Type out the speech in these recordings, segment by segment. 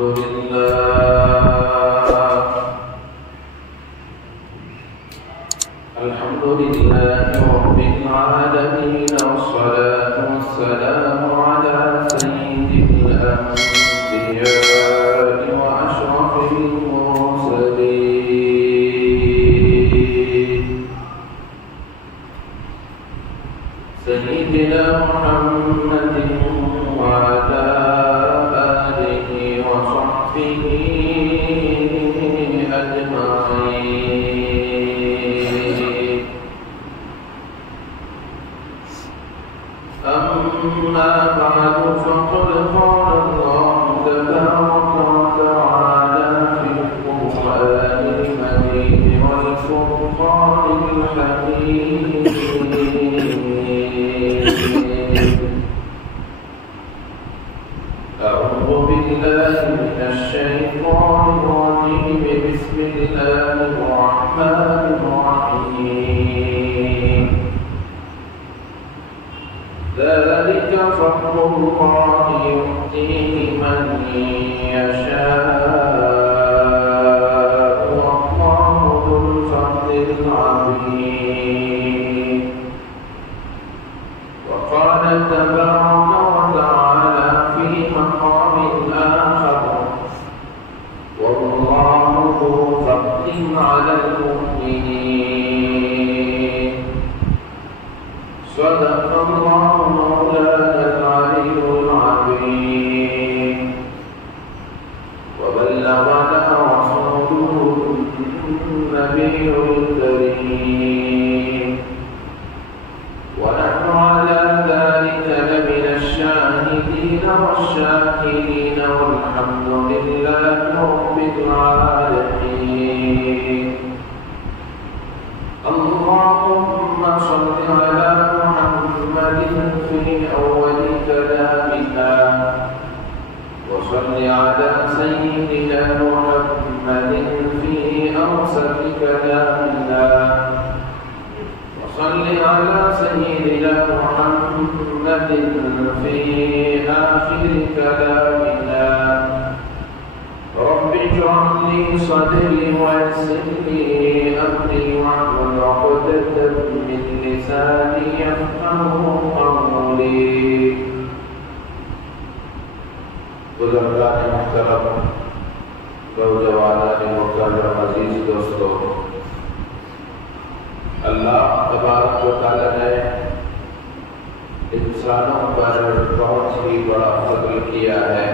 الحمد لله رب العالمين، والصلاة والسلام على سيد الأنبياء وأشرف المرسلين سيدنا محمد وعلى آله وصحبه أجمعين. أما بعد فقد قال الله تبارك وتعالى في القرآن المجيد والفرقان الحميد: أعوذ بالله من الشيطان الرجيم، بسم الله الرحمن الرحيم. ذلك فضل الله يؤتيه من يشاء، والله ذو الفضل العظيم. وقال تبارك وتعالى في مقام آخر: والله ذو فضل على المؤمنين. صدق الله مولانا العلي العظيم، وبلغنا رسوله النبي الكريم، ونحن على ذلك لمن الشاهدين والشاكرين، والحمد لله رب العالمين. اللهم صل على محمد في أول كلامنا، وصل على سيدنا محمد في أوسط كلامنا، وصل على سيدنا محمد في آخر كلامنا. رب اشرح لي صدري ويسر لي أمري واحلل عقدة من لساني يفقهوا قولي. بزرگان محترم، نوجوانان محترم، عزیز دوستو، اللہ تبارک و تعالی نے انسانوں پر بہت ہی بڑا فضل کیا ہے.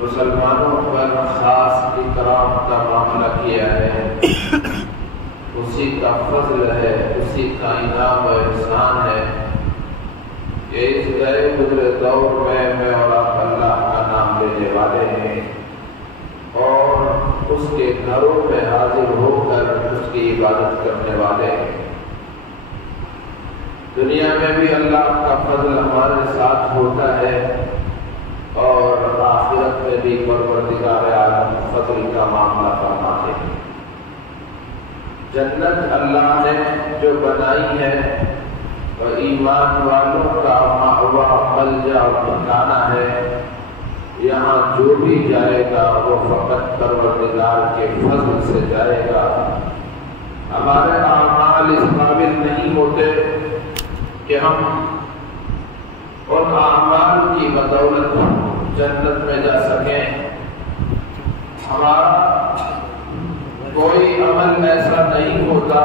مسلمانوں پر خاص اکرام کا معاملہ کیا ہے. اسی کا فضل ہے، اسی کا انعام و احسان ہے کہ اس گئے گزرے دور میں اور آپ اللہ کا نام لینے والے ہیں اور اس کے گھروں میں حاضر ہو کر اس کی عبادت کرنے والے ہیں. دنیا میں بھی اللہ کا فضل ہمارے ساتھ ہوتا ہے اور آخرت میں بھی پروردگار عالم فضل کا معاملہ فرماتے ہیں. جنت اللہ نے جو بنائی ہے وہ ایمان والوں کا مأویٰ ملجا اور ٹھکانہ ہے. یہاں جو بھی جائے گا وہ فقط پروردگار کے فضل سے جائے گا. ہمارے اعمال اس قابل نہیں ہوتے کہ ہم ان اعمال کی بدولت جنت میں جا سکیں. ہمارا کوئی عمل ایسا نہیں ہوتا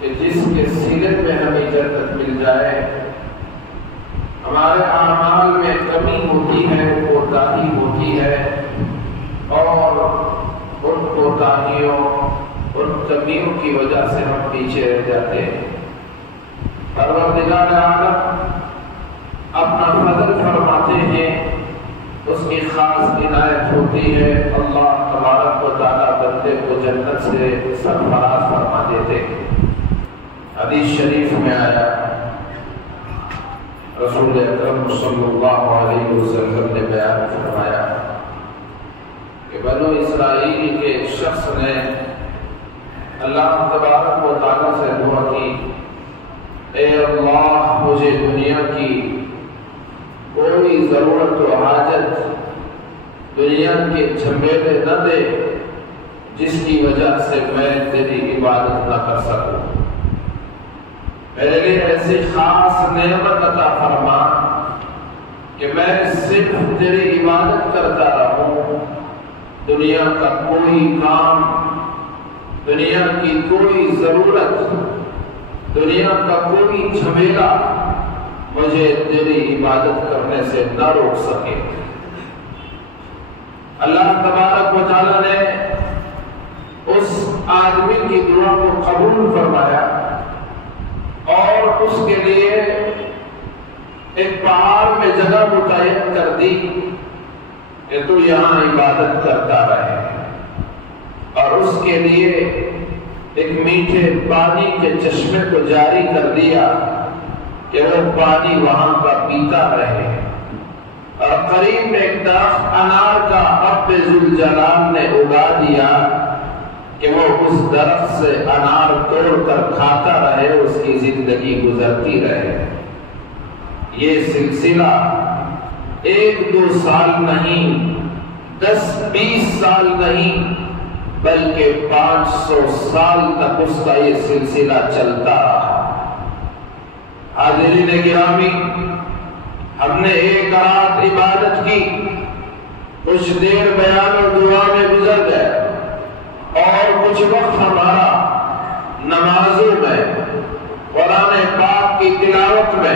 کہ جس کے صلے میں ہمیں جنت مل جائے. ہمارے اعمال میں کمی ہوتی ہے، کوتاہی ہوتی ہے، اور ان کوتاہیوں، ان کمیوں کی وجہ سے ہم پیچھے رہ جاتے ہیں. پروردگار عالم اپنا فضل فرماتے ہیں، اس کی خاص عنایت ہوتی ہے. اللہ تبارک و تعالیٰ بندے کو جنت سے سرفراز فرما دیتے ہیں. حدیث شریف میں آیا، رسول اکرم صلی اللہ علیہ وسلم نے بیان فرمایا کہ بنو اسرائیل کے ایک شخص نے اللہ تبارک و تعالیٰ سے دعا کی: اے اللہ، مجھے دنیا کی کوئی ضرورت و حاجت دنیا کے جھمیلے نہ دے جس کی وجہ سے میں تیری عبادت نہ کر سکوں۔ میرے لیے ایسی خاص نعمت عطا فرما کہ میں صرف تیری عبادت کرتا رہوں، دنیا کا کوئی کام، دنیا کی کوئی ضرورت، دنیا کا کوئی جھمیلا مجھے تیری عبادت کرنے سے نہ روک سکے۔ اللہ تبارک و تعالیٰ نے اس آدمی کی دعا کو قبول فرمایا اور اس کے لیے ایک پہاڑ میں جگہ متعین کر دی کہ تو یہاں عبادت کرتا رہے، اور اس کے لیے ایک میٹھے پانی کے چشمے کو جاری کر دیا کہ وہ پانی وہاں کا پیتا رہے، اور قریب میں ایک درخت انار کا رب ذوالجلال نے اگا دیا کہ وہ اس درخت سے انار توڑ کر کھاتا رہے، اس کی زندگی گزرتی رہے۔ یہ سلسلہ 1-2 سال نہیں، 10-20 سال نہیں، بلکہ 500 سال تک اس کا یہ سلسلہ چلتا رہا۔ حاضرین گرامی، ہم نے ایک رات عبادت کی، کچھ دیر بیان اور دعا میں گزر گئے، اور کچھ وقت ہمارا نمازوں میں، قرآن پاک کی تلاوت میں،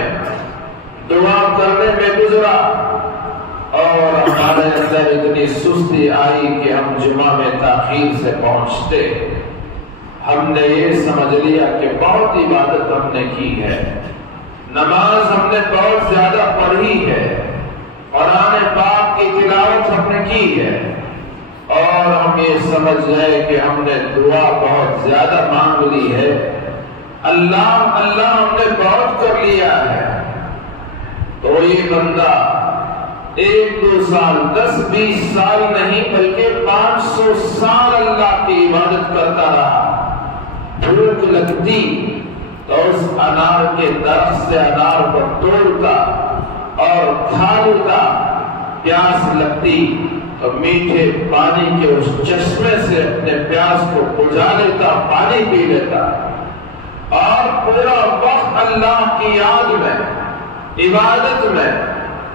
دعا کرنے میں گزرا، اور ہمارے اندر اتنی سستی آئی کہ ہم جمعہ میں تاخیر سے پہنچتے۔ ہم نے یہ سمجھ لیا کہ بہت عبادت ہم نے کی ہے، نماز ہم نے بہت زیادہ پڑھی ہے، قرآن پاک کی تلاوت ہم نے کی ہے، اور ہم یہ سمجھ گئے کہ ہم نے دعا بہت زیادہ مانگ لی ہے، اللہ اللہ ہم نے بہت کر لیا ہے۔ تو یہ بندہ 1-2 سال، 10-20 سال نہیں، بلکہ 500 سال اللہ کی عبادت کرتا رہا۔ بھوک لگتی تو اس انار کے درخت سے انار کو توڑتا اور کھا لیتا، پیاس لگتی تو میٹھے پانی کے اس چشمے سے اپنے پیاس کو بجھا لیتا، پانی پی لیتا، اور پورا وقت اللہ کی یاد میں، عبادت میں،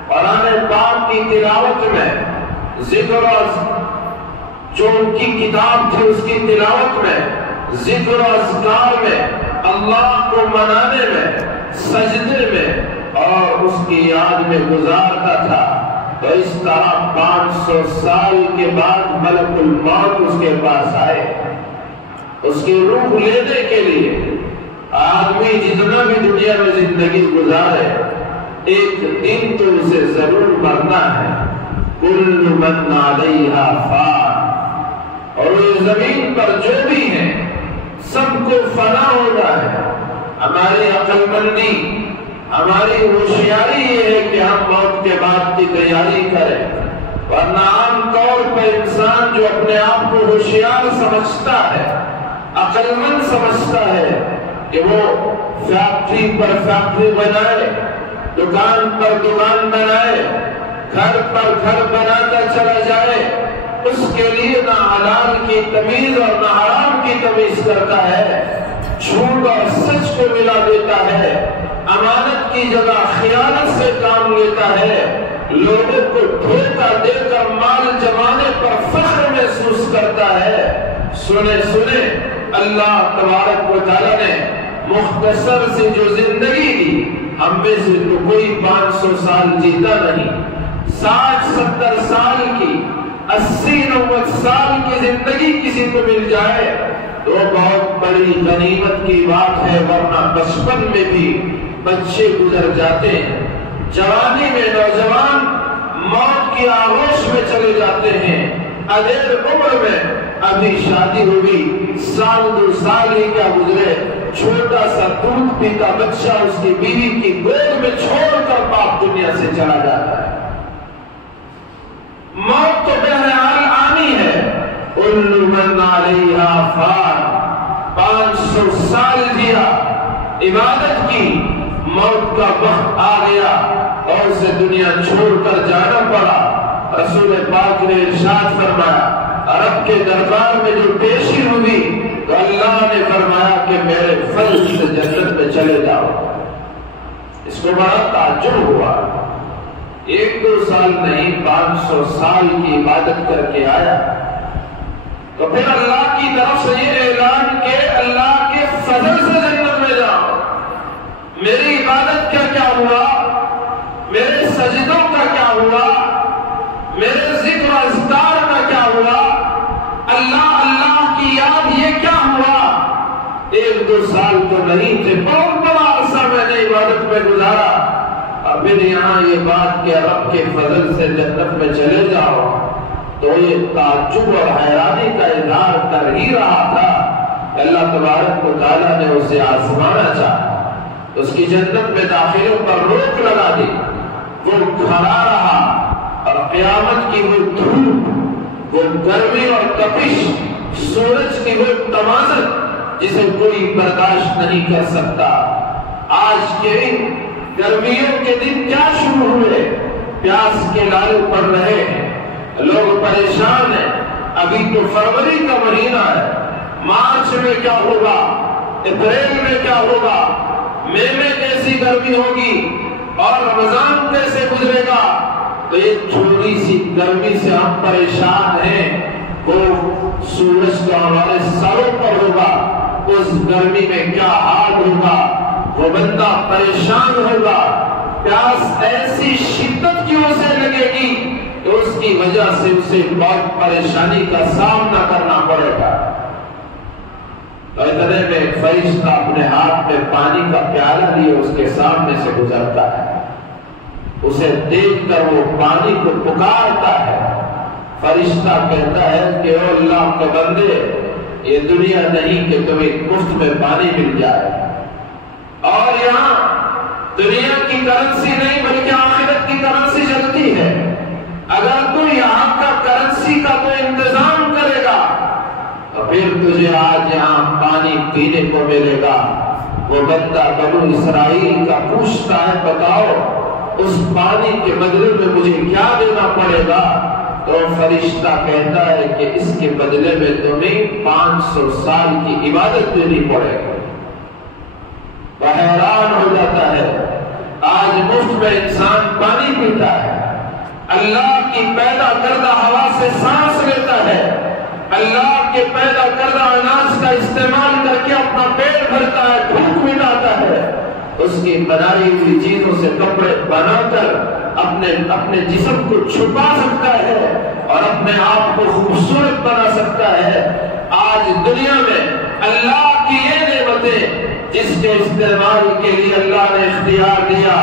قرآن پاک کی تلاوت میں، ذکر جو ان کی کتاب تھی اس کی تلاوت میں، ذکر و اذکار میں، اللہ کو منانے میں، سجدے میں اور اس کی یاد میں گزارتا تھا۔ تو اس طرح 500 سال کے بعد ملک الموت اس کے پاس آئے، اس کی روح لینے کے لیے۔ آدمی جتنا بھی دنیا میں زندگی گزارے، ایک دن تو اسے ضرور مرنا ہے۔ کل من علیہا فان، اور یہ زمین پر جو بھی ہے سب کو فنا ہونا ہے۔ ہماری عقل مندی، ہماری ہوشیاری یہ ہے کہ ہم موت کے بعد کی تیاری کریں، ورنہ عام طور پر انسان جو اپنے آپ کو ہوشیار سمجھتا ہے، عقل مند سمجھتا ہے، کہ وہ فیکٹری پر فیکٹری بنائے، دکان پر دکان بنائے، گھر پر گھر بناتا چلا جائے، اس کے لیے نہ حلال کی تمیز اور نہ حرام کی تمیز کرتا ہے، جھوٹ اور سچ کو ملا دیتا ہے، امانت کی جگہ خیانت سے کام لیتا ہے، لوگوں کو دھوکہ دے کر مال جمانے پر فخر محسوس کرتا ہے۔ سنے اللہ تبارک و تعالیٰ نے مختصر سی جو زندگی دی، ہم میں سے تو کوئی 500 سال جیتا نہیں، 60-70 سال کی، 80-90 سال کی زندگی کسی کو مل جائے تو بہت بڑی غنیمت کی بات ہے، ورنہ بچپن میں بھی بچے گزر جاتے ہیں، جوانی میں نوجوان موت کی آغوش میں چلے جاتے ہیں، ادھیڑ عمر میں ابھی شادی ہوئی، 1-2 سال ہی کیا گزرے، چھوٹا سا دودھ پیتا بچہ اس کی بیوی کی گود میں چھوڑ کر باپ دنیا سے چلا جاتا ہے۔ موت تو بہرحال آنی ہے۔ کل من علیہا فان، 500 سال جیا، عبادت کی، موت کا وقت آ گیا اور اسے دنیا چھوڑ کر جانا پڑا۔ رسول پاک نے ارشاد فرمایا، رب کے دربار میں جو پیشی ہوئی تو اللہ نے فرمایا کہ میرے فضل سے جنت میں چلے جاؤ۔ اس کو بڑا تعجب ہوا، 1-2 سال نہیں 500 سال کی عبادت کر کے آیا، تو پھر اللہ کی طرف سے یہ اعلان کہ اللہ کے فضل سے جنت میں جاؤ۔ میری عبادت کا کیا ہوا، میرے سجدوں کا کیا ہوا، میرے ذکر و اذکار کا کیا ہوا، اللہ اللہ کی یاد یہ کیا ہوا؟ 1-2 سال تو نہیں تھے، بہت بڑا عرصہ میں نے عبادت میں گزارا، اور پھر یہاں یہ بات کہ رب کے فضل سے جنت میں چلے جاؤ، تو یہ تعجب اور حیرانی کا اظہار کر ہی رہا تھا۔ اللہ تبارک و تعالیٰ نے اسے آزمانا چاہا، اس کی جنت میں داخلوں پر روک لگا دی، وہ کھڑا رہا، اور قیامت کی وہ دھوپ، وہ گرمی اور تپش، سورج کی وہ تمازن جسے کوئی برداشت نہیں کر سکتا۔ آج کے گرمیوں کے دن کیا شروع ہوئے، پیاس کے لالے پڑ رہے ہیں، لوگ پریشان ہیں۔ ابھی تو فروری کا مہینہ ہے، مارچ میں کیا ہوگا، اپریل میں کیا ہوگا، مئی میں کیسی گرمی ہوگی، اور رمضان کیسے گزرے گا؟ تو یہ تھوڑی سی گرمی سے ہم پریشان ہیں، وہ سورج کا ہمارے سروں پر ہوگا، اس گرمی میں کیا حال ہوگا، وہ بندہ پریشان ہوگا، پیاس ایسی شدت کی اسے لگے گی کہ اس کی وجہ سے اسے بہت پریشانی کا سامنا کرنا پڑے گا۔ تو اتنے میں ایک فرشتہ اپنے ہاتھ میں پانی کا پیالہ لیے اس کے سامنے سے گزرتا ہے، اسے دیکھ کر وہ پانی کو پکارتا ہے۔ فرشتہ کہتا ہے کہ اے اللہ کے بندے، یہ دنیا نہیں کہ تمہیں مفت میں پانی مل جائے، اور یہاں دنیا کی کرنسی نہیں بلکہ آخرت کی کرنسی چلتی ہے۔ اگر تو یہاں کا کرنسی کا تو انتظام کرے گا تو پھر تجھے آج یہاں پانی پینے کو ملے گا۔ وہ بندہ بنو اسرائیل کا پوچھتا ہے، بتاؤ اس پانی کے بدلے میں مجھے کیا دینا پڑے گا؟ تو فرشتہ کہتا ہے کہ اس کے بدلے میں تمہیں 500 سال کی عبادت دینی پڑے گی۔ وہ حیران ہو جاتا ہے، آج مفت میں انسان پانی پیتا ہے، اللہ کی پیدا کردہ ہوا سے سانس لیتا ہے، اللہ کے پیدا کردہ اناج کا استعمال کر کے اپنا پیٹ بھرتا ہے، بھوک مٹاتا ہے، اس کی بنائی ہوئی چیزوں سے کپڑے بنا کر اپنے جسم کو چھپا سکتا ہے اور اپنے آپ کو خوبصورت بنا سکتا ہے۔ آج دنیا میں اللہ کی یہ نعمتیں جس کے استعمال کے لیے اللہ نے اختیار دیا،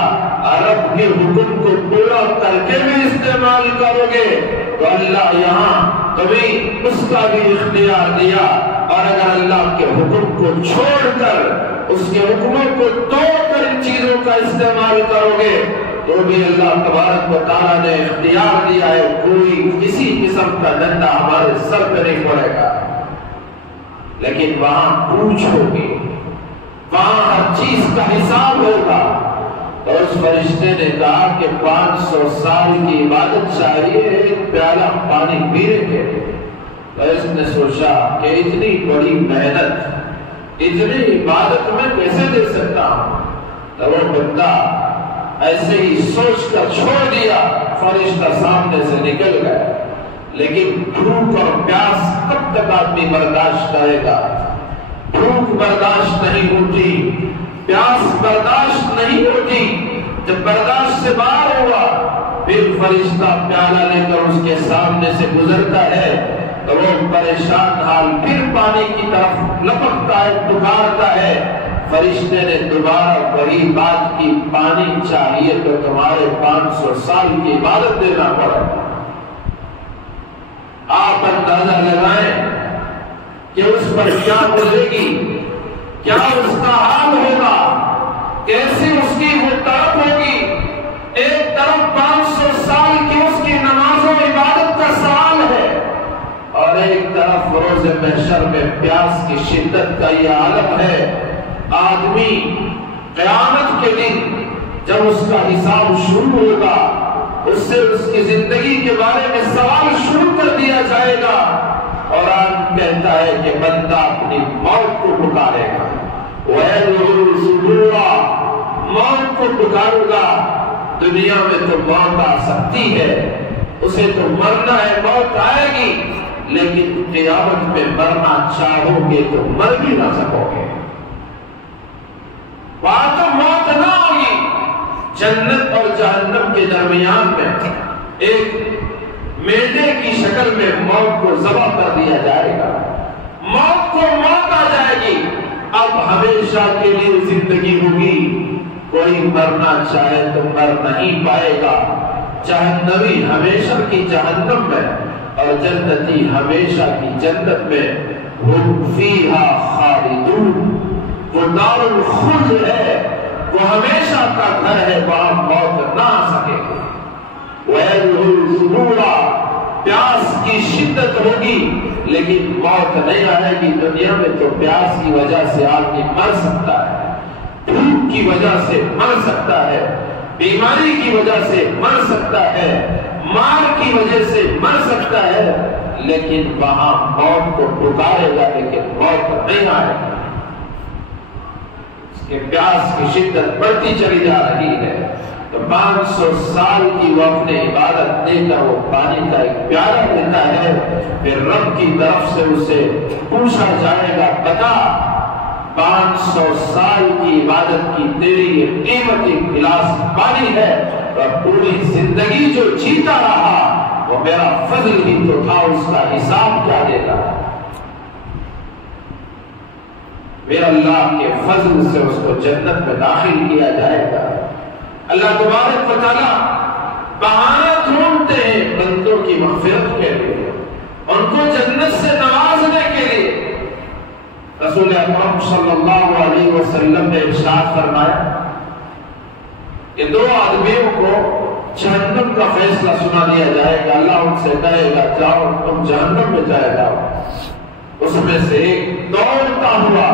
رب کے حکم کو پورا کر کے بھی استعمال کرو گے تو اللہ یہاں تمہیں اس کا بھی اختیار دیا، اور اگر اللہ کے حکم کو چھوڑ کر اس کے حکموں کو توڑ کر ان چیزوں کا استعمال کرو گے تو بھی اللہ تبارک و تعالیٰ نے اختیار دیا ہے، کوئی کسی قسم کا ڈنڈا ہمارے سر پہ نہیں پڑے گا۔ لیکن وہاں پوچھ ہوگی، وہاں ہر چیز کا حساب ہوگا۔ تو اس فرشتے نے کہا کہ 500 سال کی عبادت چاہیے ایک پیالہ پانی پینے کے لیے۔ تو اس نے سوچا کہ اتنی بڑی محنت، اتنی عبادت میں کیسے دے سکتا ہوں؟ تو وہ بندہ ایسے ہی سوچ کر چھوڑ دیا، فرشتہ سامنے سے نکل گیا۔ لیکن بھوک اور پیاس کب تک آدمی برداشت کرے گا؟ بھوک برداشت نہیں ہوتی، پیاس برداشت نہیں ہوتی۔ جب برداشت سے باہر ہوا پھر فرشتہ پیالہ لے کر اس کے سامنے سے گزرتا ہے تو وہ پریشان حال پھر پانی کی طرف لپکتا ہے، پکارتا ہے۔ فرشتے نے دوبارہ وہی بات کی، پانی چاہیے تو تمہارے 500 سال کی عبادت دینا پڑے۔ آپ اندازہ لگائیں کہ اس پر کیا گزرے گی، کیا اس کا حال ہوگا، کیسی اس کی وہ طرف ہوگی۔ ایک طرف 500 سال کی اس کی نماز و عبادت کا سوال ہے، اور ایک طرف روز محشر میں پیاس کی شدت کا یہ عالم ہے۔ آدمی قیامت کے دن جب اس کا حساب شروع ہوگا، اس سے اس کی زندگی کے بارے میں سوال ہے کہ بندہ اپنی موت کو پکارے گا، وَيَدْعُو ثُبُورًا، موت کو پکارے گا۔ دنیا میں تو موت آ سکتی ہے، اسے تو مرنا ہے، موت آئے گی، لیکن قیامت میں مرنا چاہو گے تو مر بھی نہ سکو گے، وہاں تو موت نہ ہوگی۔ جنت اور جہنم کے درمیان میں ایک میڈے کی شکل میں موت کو ذبح کر دیا جائے گا، موت کو موت آ جائے گی، اب ہمیشہ کے لیے زندگی ہوگی۔ کوئی مرنا چاہے تو مر نہیں پائے گا۔ جہنمی ہمیشہ کی جہنم میں اور جنتی ہمیشہ کی جنت میں، ہم فیہا خالدون، وہ دار الخلد ہے، وہ ہمیشہ کا گھر ہے، وہاں موت نہ آ سکے گی۔ وَيَدْعُو ثُبُورًا، پیاس کی شدت ہوگی لیکن موت نہیں آئے گی۔ دنیا میں تو پیاس کی وجہ سے آدمی مر سکتا ہے، بھوک کی وجہ سے مر سکتا ہے، بیماری کی وجہ سے مر سکتا ہے، مار کی وجہ سے مر سکتا ہے، لیکن وہاں موت کو پکارے گا لیکن موت نہیں آئے گا۔ اس کے پیاس کی شدت بڑھتی چلی جا رہی ہے، تو 500 سال کی وہ اپنے عبادت دے کر وہ پانی کا ایک پیالہ لیتا ہے، پھر رب کی طرف سے اسے پوچھا جائے گا، بتا 500 سال کی عبادت کی تیری یہ قیمتی گلاس پانی ہے، اور پوری زندگی جو جیتا رہا وہ میرا فضل ہی تو تھا، اس کا حساب کیا دیتا ہے؟ میرا اللہ کے فضل سے اس کو جنت میں داخل کیا جائے گا۔ اللہ تبارک و تعالیٰ بہانہ ڈھونڈتے ہیں بندوں کی مغفرت کے لیے، ان کو جنت سے نوازنے کے لیے۔ رسول اکرم صلی اللہ علیہ وسلم نے ارشاد فرمایا کہ 2 آدمیوں کو جہنم کا فیصلہ سنا دیا جائے گا، اللہ ان سے کہے گا جاؤ تم جہنم میں جائے جاؤ۔ اس میں سے ایک دوڑتا ہوا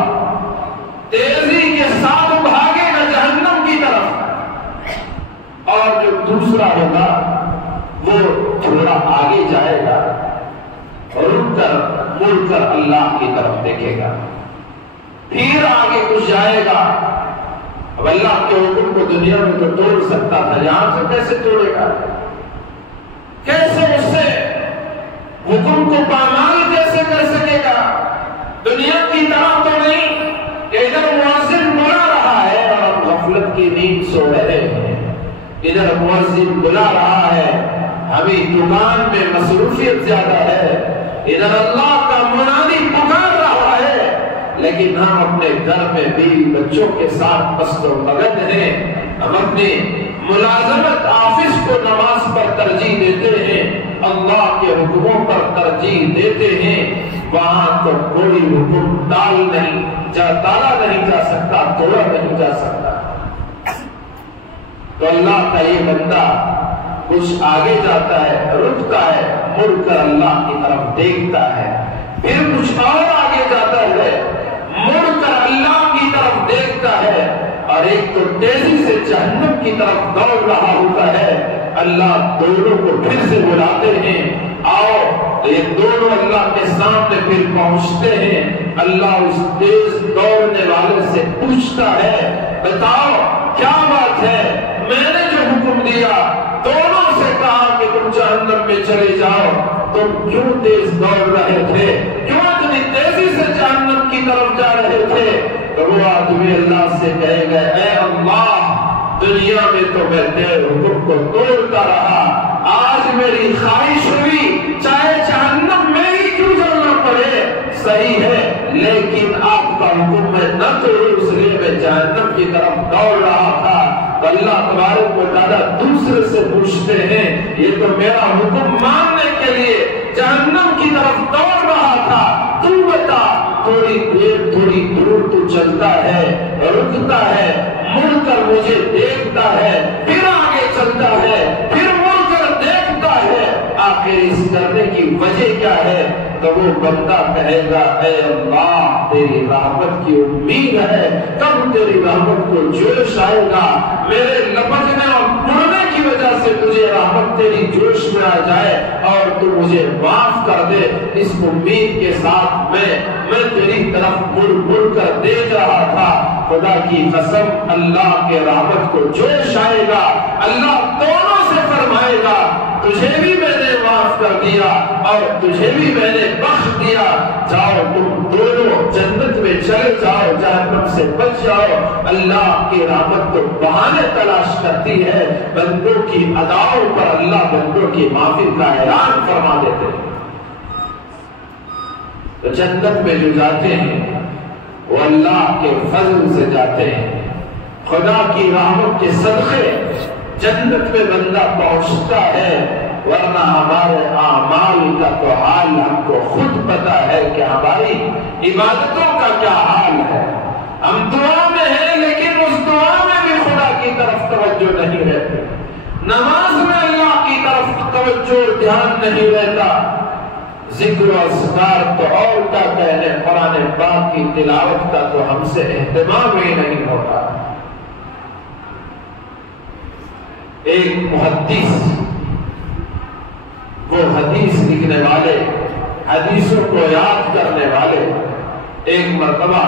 تیزی کے ساتھ بھاگے گا جہنم کی طرف، اور جو دوسرا ہوگا وہ تھوڑا آگے جائے گا، رک کر مڑ کر اللہ کی طرف دیکھے گا، پھر آگے کچھ جائے گا۔ اب اللہ کے حکم کو دنیا میں تو توڑ سکتا تھا، یہاں سے کیسے توڑے گا؟ کیسے اس سے حکم کو پامال کیسے کر سکے گا؟ دنیا کی طرح تو نہیں کہ ادھر مؤذن بلا رہا ہے اور ہم غفلت کی نیند سو رہے ہیں، ادھر مؤذن بلا رہا ہے، ہمیں دکان میں مصروفیت زیادہ ہے، ادھر اللہ کا منادی پکار رہا ہے، لیکن ہم اپنے گھر میں بیوی بچوں کے ساتھ مست و مگن ہیں، ہم اپنی ملازمت آفس کو نماز پر ترجیح دیتے ہیں، اللہ کے حکموں پر ترجیح دیتے ہیں، وہاں تو کوئی حکم ٹالا نہیں جا سکتا، توڑا نہیں جا سکتا۔ تو اللہ کا یہ بندہ کچھ آگے جاتا ہے، رکتا ہے، مڑ کر اللہ کی طرف دیکھتا ہے، پھر کچھ اور آگے جاتا ہے، مڑ کر اللہ کی طرف دیکھتا ہے، اور ایک تو تیزی سے جہنم کی طرف دوڑ رہا ہوتا ہے۔ اللہ دونوں کو پھر سے بلاتے ہیں، آؤ، تو یہ دونوں اللہ کے سامنے پھر پہنچتے ہیں۔ اللہ اس تیز دوڑنے والے سے پوچھتا ہے، بتاؤ کیا بات ہے؟ میں نے جو حکم دیا، دونوں سے کہا کہ تم جہنم میں چلے جاؤ، تم کیوں تیز دوڑ رہے تھے؟ کیوں اتنی تیزی سے جہنم کی طرف جا رہے تھے؟ تو وہ آدمی اللہ سے کہے گا، اے اللہ، دنیا میں تو میں تیرے حکم کو توڑتا رہا، آج میری خواہش ہوئی چاہے جہنم میں ہی کیوں جلنا پڑے، صحیح ہے، لیکن آپ کا حکم میں نہ توڑی، اس لیے میں جہنم کی طرف دوڑ رہا تھا۔ تو اللہ تبارک و تعالیٰ دوسرے سے پوچھتے ہیں، یہ تو میرا حکم ماننے کے لیے جہنم کی طرف دوڑ رہا تھا، تو بتا تھوڑی دیر تھوڑی دور تو چلتا ہے، رکتا ہے، مڑ کر مجھے دیکھتا ہے، پھر آگے چلتا ہے، پھر مڑ کر دیکھتا ہے، آخر اس کرنے کی وجہ کیا ہے؟ تو وہ بندہ کہے گا، اے اللہ، تیری رحمت کی امید ہے، کب تیری رحمت کو جوش آئے گا، میرے لپکنے اور پڑنے کی وجہ سے تجھے رحمت تیری جوش میں آ جائے اور تو تو مجھے معاف کر دے، اس امید کے ساتھ میں تیری طرف مڑ کر دیکھ رہا تھا۔ خدا کی قسم اللہ کے رحمت کو جوش آئے گا، اللہ دونوں سے فرمائے گا تجھے بھی میں نے معاف کر دیا اور تجھے بھی میں نے بخش دیا، جاؤ تم دونوں جنت میں چلے جاؤ، جہنم سے بچ جاؤ۔ اللہ کی رحمت تو بہانے تلاش کرتی ہے، بندوں کی اداؤں پر اللہ بندوں کی معافی کا اعلان فرما دیتے ہیں۔ تو جنت میں جو جاتے ہیں وہ اللہ کے فضل سے جاتے ہیں، خدا کی رحمت کے صدقے جنت میں بندہ پہنچتا ہے، ورنہ ہمارے اعمال کا تو حال ہم کو خود پتا ہے کہ ہماری عبادتوں کا کیا حال ہے۔ ہم دعا میں ہیں لیکن اس دعا میں بھی خدا کی طرف توجہ نہیں رہتی، نماز میں اللہ کی طرف توجہ دھیان نہیں رہتا، ذکر و اذکار تو اور کیا کہنے، قرآن پاک کی تلاوت کا تو ہم سے اہتمام ہی نہیں ہوتا۔ ایک محدث، وہ حدیث لکھنے والے، حدیثوں کو یاد کرنے والے، ایک مرتبہ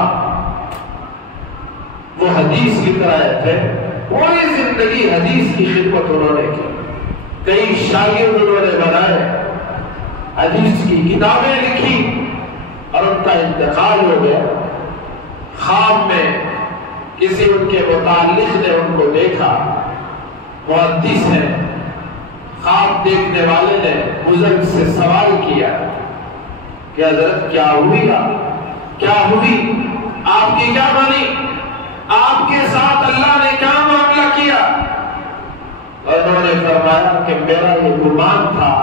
وہ حدیث لکھ رہے تھے، پوری زندگی حدیث کی خدمت انہوں نے کی، کئی شاگرد انہوں نے بنائے، حدیث کی کتابیں لکھی اور ان کا انتقال ہو گیا۔ خواب میں کسی ان کے متعلق نے ان کو دیکھا، محدث ہیں، خواب دیکھنے والے نے بزرگ سے سوال کیا کہ حضرت کیا ہوئی آپ کی کیا بنی، آپ کے ساتھ اللہ نے کیا معاملہ کیا؟ اور انہوں نے فرمایا کہ میرا یہ گمان تھا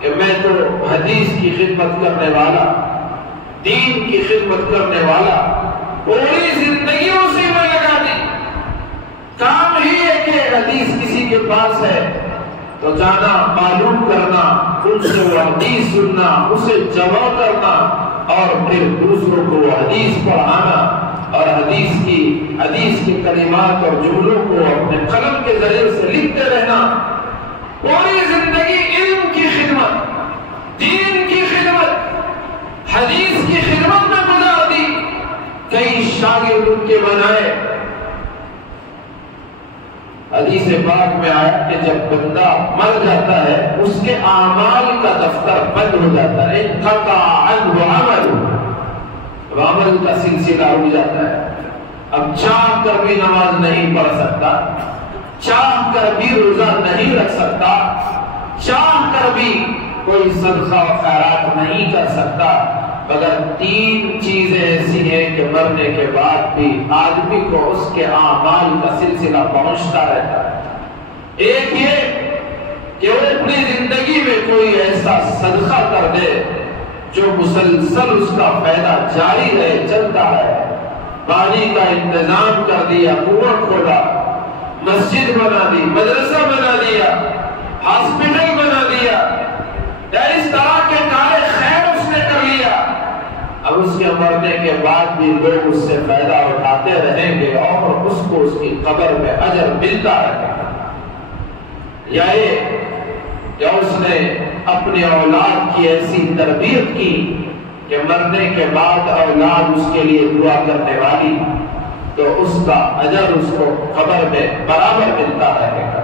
کہ میں تو حدیث کی خدمت کرنے والا، دین کی خدمت کرنے والا، پوری زندگی اسی میں لگا دی، کام ہی ہے کہ حدیث کسی کے پاس ہے تو جانا، معلوم کرنا، ان سے وہ حدیث سننا، اسے جمع کرنا اور پھر دوسروں کو وہ حدیث پڑھانا اور حدیث کے کلمات اور جملوں کو اپنے قلم کے ذریعے سے لکھتے رہنا، پوری زندگی علم کی خدمت، دین کی خدمت، حدیث کی خدمت میں گزار دی، کئی شاگرد ان کے بنائے۔ حدیث پاک میں آیا کہ جب بندہ مر جاتا ہے اس کے اعمال کا دفتر بند ہو جاتا ہے، انقطع عنہ عمل، عمل کا سلسلہ رک جاتا ہے۔ اب چاہ کر بھی نماز نہیں پڑھ سکتا، چاہ کر بھی روزہ نہیں رکھ سکتا، چاہ کر بھی کوئی صدقہ و خیرات نہیں کر سکتا، مگر تین چیزیں ایسی ہیں کہ مرنے کے بعد بھی آدمی کو اس کے اعمال کا سلسلہ پہنچتا رہتا ہے۔ ایک یہ کہ وہ اپنی زندگی میں کوئی ایسا صدقہ کر دے جو مسلسل اس کا فائدہ جاری رہے، چلتا ہے، پانی کا انتظام کر دیا، کنواں کھولا، مسجد بنا دی، مدرسہ بنا دیا، ہاسپٹل بنا دیا، اس طرح کے کارے خیر اس نے کر لیا، اب اس کے مرنے کے بعد بھی لوگ اس سے فائدہ اٹھاتے رہیں گے اور اس کو اس کی قبر میں اجر ملتا رہے گا۔ یا یہ کہ اس نے اپنی اولاد کی ایسی تربیت کی کہ مرنے کے بعد اولاد اس کے لیے دعا کرنے والی، تو اس کا اجر اس کو قبر میں برابر ملتا رہے گا۔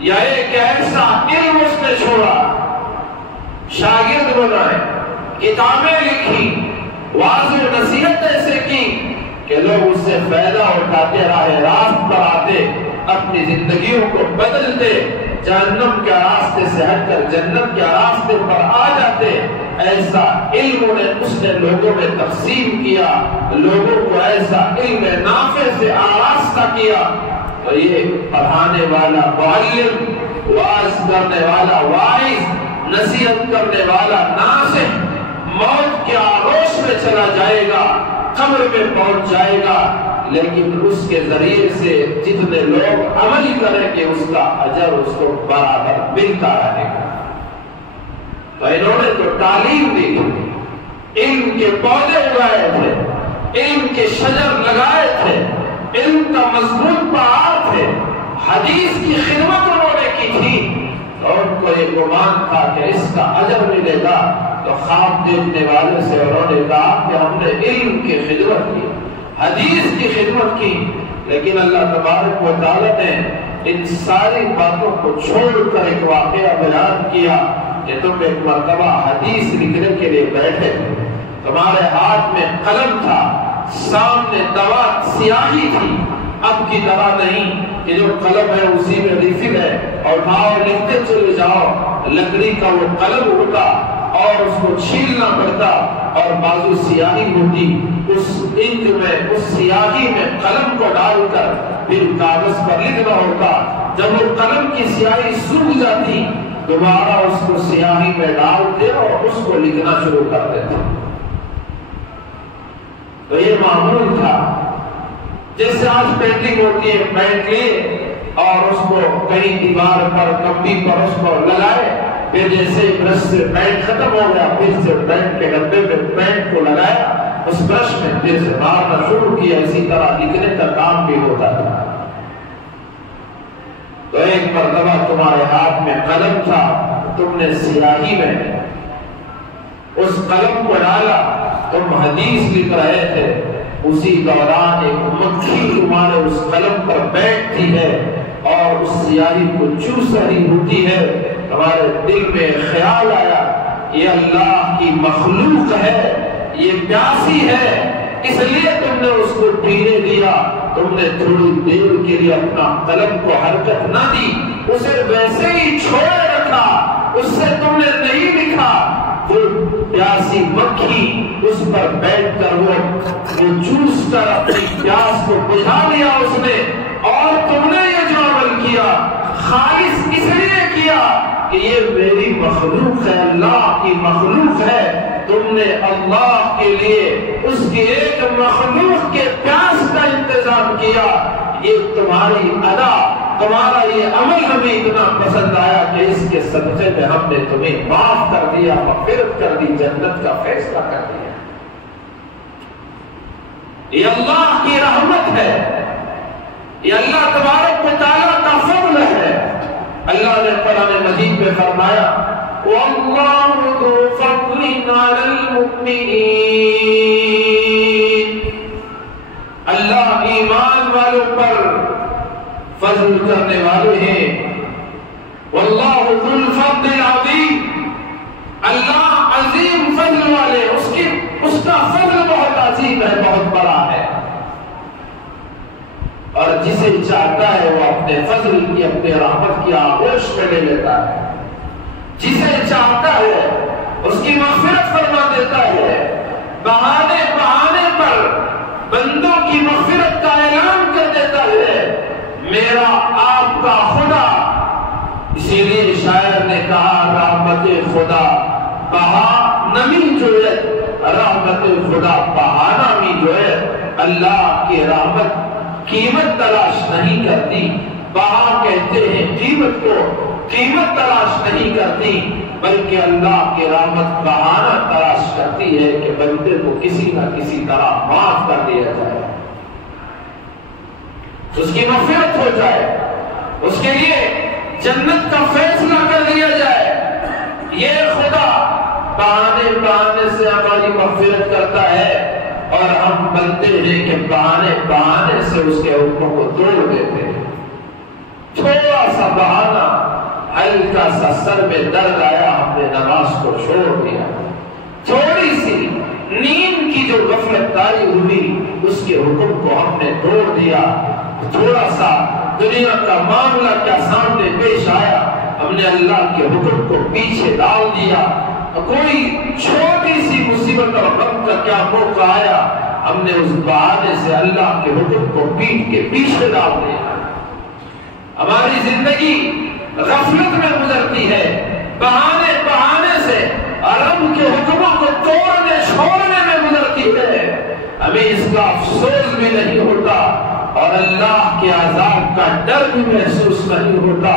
یا یہ کہ ایسا علم اس نے چھوڑا، شاگرد بنائے، کتابیں لکھی، واعظ و نصیحت ایسے کی کہ لوگ اس سے فائدہ اٹھاتے، راہ راست پر آتے، اپنی زندگیوں کو بدلتے، جہنم کے راستے سے ہٹ کر جنت کے راستے پر آ جاتے۔ ایسا علم اس نے لوگوں میں تقسیم کیا، لوگوں کو ایسا علم نافع سے آراستہ کیا۔ تو یہ پڑھانے والا معلم، واعظ کرنے والا واعظ، نصیحت کرنے والا ناصح، موت کے آغوش میں چلا جائے گا، قبر میں پہنچ جائے گا، لیکن اس کے ذریعے سے جتنے لوگ عمل کریں گے اس کا اجر اس کو برابر ملتا رہے گا۔ تو انہوں نے تو تعلیم دی، علم کے پودے اگائے تھے، علم کے شجر لگائے تھے، علم کا مضمون پڑھا تھے، حدیث کی خدمت انہوں نے کی تھی، اور ان کو یہ گمان تھا کہ اس کا اجر ملے گا، تو خواب دیکھنے والے سے انہوں نے کہا کہ ہم نے علم کی خدمت کی، حدیث کی خدمت کی، لیکن اللہ تبارک و تعالی نے ان ساری باتوں کو چھوڑ کر ایک واقعہ بیان کیا کہ تم ایک مرتبہ حدیث لکھنے کے لیے بیٹھے، تمہارے ہاتھ میں قلم تھا، سامنے دوا سیاہی تھی، اب کی طرح نہیں کہ جو قلم ہے اسی میں ریفل ہے اور اٹھاؤ لکھتے چلے جاؤ، لکڑی کا وہ قلم ہوتا اور اس کو چھیلنا پڑتا اور بازو سیاہی ہوتی، اس انک میں اس سیاہی میں قلم کو ڈال کر پھر کاغذ پر لکھنا ہوتا، جب وہ قلم کی سیاہی سوکھ جاتی دوبارہ اس کو سیاہی میں ڈالتے اور اس کو لکھنا شروع کر دیتے۔ تو یہ معمول تھا، جیسے آج پینٹنگ ہوتی ہے، پینٹ لیے اور اس کو کہیں دیوار پر کمبی پر اس کو لگائے، پھر جیسے برش سے پینٹ ختم ہو گیا پھر سے پینٹ کے ڈبے پہ پینٹ کو لگایا، اس برش میں پھر سے مارنا شروع کیا، اسی طرح لکھنے کا کام بھی ہوتا تھا۔ تو ایک مرتبہ تمہارے ہاتھ میں قلم تھا، تم نے سیاہی میں اس قلم کو ڈالا، تم حدیث لکھ رہے تھے، اسی دوران ایک مکھی تمہارے اس قلم پر بیٹھتی ہے اور اس سیاہی کو چوس رہی ہوتی ہے، تمہارے دل میں خیال آیا یہ اللہ کی مخلوق ہے، یہ پیاسی ہے، اس لیے تم نے اس کو پینے دیا، تم نے تھوڑی دیر کے لیے اپنا قلم کو حرکت نہ دی، اسے ویسے ہی چھوڑے رکھا، اس سے تم نے نہیں لکھا، وہ پیاسی مکھی اس پر بیٹھ کر وہ چوس کر اپنی پیاس کو بجھا لیا اس نے، اور تم نے یہ جو عمل کیا خالص اس لیے کیا کہ یہ میری مخلوق ہے، اللہ کی مخلوق ہے، تم نے اللہ کے لیے اس کی ایک مخلوق کے پیاس کا انتظام کیا، یہ تمہاری ادا، تمہارا یہ عمل ہمیں اتنا پسند آیا کہ اس کے صدقے میں ہم نے تمہیں معاف کر دیا، مغفرت کر دی، جنت کا فیصلہ کر دیا۔ یہ اللہ کی رحمت ہے، یہ اللہ تبارک و تعالیٰ کا فضل ہے۔ اللہ نے قرآن مجید میں فرمایا وَاللَّهُ ذُو فَضْلٍ عَلَى الْمُؤْمِنِينَ، اللہ ایمان والوں پر فضل کرنے والے ہیں، وَاللَّهُ ذُو الْفَضْلِ الْعَظِيمِ، اللہ عظیم فضل والے، اس کا فضل بہت عظیم ہے، بہت بڑا ہے، اور جسے چاہتا ہے وہ اپنے فضل کی، اپنے رحمت کی آغوش میں لے لیتا ہے، جسے چاہتا ہے اس کی مغفرت فرما دیتا ہے، بہانے بہانے پر بندوں کی مغفرت کا اعلان کر دیتا ہے، میرا آپ کا خدا۔ اسی لیے شاعر نے کہا رحمت خدا بہا نمی جو ہے، رحمت خدا بہانا می جو ہے، اللہ کی رحمت قیمت تلاش نہیں کرتی، بہا کہتے ہیں قیمت کو، قیمت تلاش نہیں کرتی، بلکہ اللہ کی رحمت بہانہ تلاش کرتی ہے کہ بندے کو کسی نہ کسی طرح معاف کر دیا جائے، اس کی مغفرت ہو جائے، اس کے لیے جنت کا فیصلہ کر دیا جائے۔ یہ خدا بہانے بہانے سے ہماری مغفرت کرتا ہے، اور ہم بنتے ہیں کہ بہانے بہانے سے اس کے حکموں کو توڑ دیتے ہیں۔ تھوڑا سا بہانہ، ہلکا سا سر میں درد آیا، ہم نے نماز کو چھوڑ دیا، تھوڑی سی نیند کی جو غفلت طاری ہوئی اس کے حکم کو ہم نے توڑ دیا، تھوڑا سا دنیا کا معاملہ کیا سامنے پیش آیا، ہم نے اللہ کے حکم کو پیچھے ڈال دیا، کوئی چھوٹی سی مصیبت اور غم کا کیا موقع آیا، ہم نے اس بہانے سے اللہ کے حکم کو پیٹ کے پیچھے ڈال دیا۔ ہماری زندگی غفلت میں گزرتی ہے، بہانے بہانے سے رب کے حکموں کو توڑنے چھوڑنے میں گزرتی ہے، ہمیں اس کا افسوس بھی نہیں ہوتا اور اللہ کے عذاب کا ڈر بھی محسوس نہیں ہوتا۔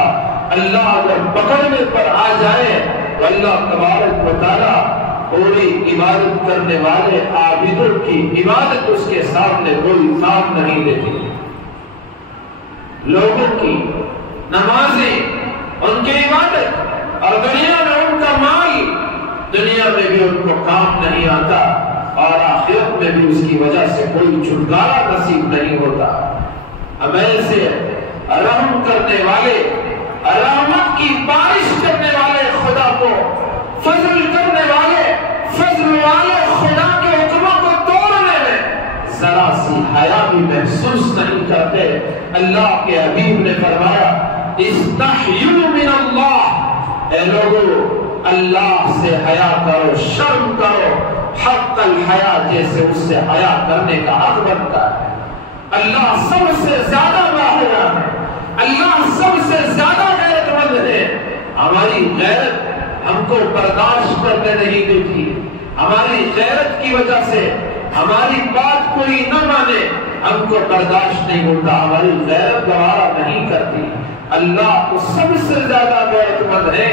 اللہ اگر پکڑنے پر آ جائے تو اللہ تبارک و تعالیٰ پوری عبادت کرنے والے عابدوں کی عبادت اس کے سامنے کوئی کام نہیں دیتی۔ لوگوں کی نمازیں ان کی عبادت اور دنیا میں ان کا مال دنیا میں بھی ان کو کام نہیں آتا اور آخرت میں بھی اس کی وجہ سے کوئی چھٹکارا نصیب نہیں ہوتا۔ ہم ایسے رحم کرنے والے، رحمت کی بارش کرنے والے خدا کو، فضل کرنے والے، فضل والے خدا کے حکموں کو توڑنے میں ذرا سی حیا بھی محسوس نہیں کرتے۔ اللہ کے حبیب نے فرمایا استحیوا من اللہ، اے لوگو اللہ سے حیا کرو، شرم کرو، حق الحیا جیسے اس سے حیا کرنے کا حق بنتا ہے۔ اللہ سب سے زیادہ ماہر ہے، اللہ سب سے زیادہ غیرت مند ہے۔ ہماری غیرت ہم کو برداشت کرنے نہیں دیتی، ہماری غیرت کی وجہ سے ہماری بات کوئی نہ مانے ہم کو برداشت نہیں ہوتا، ہماری غیرت گوارا نہیں کرتی۔ اللہ کو سب سے زیادہ غیرت مند ہے،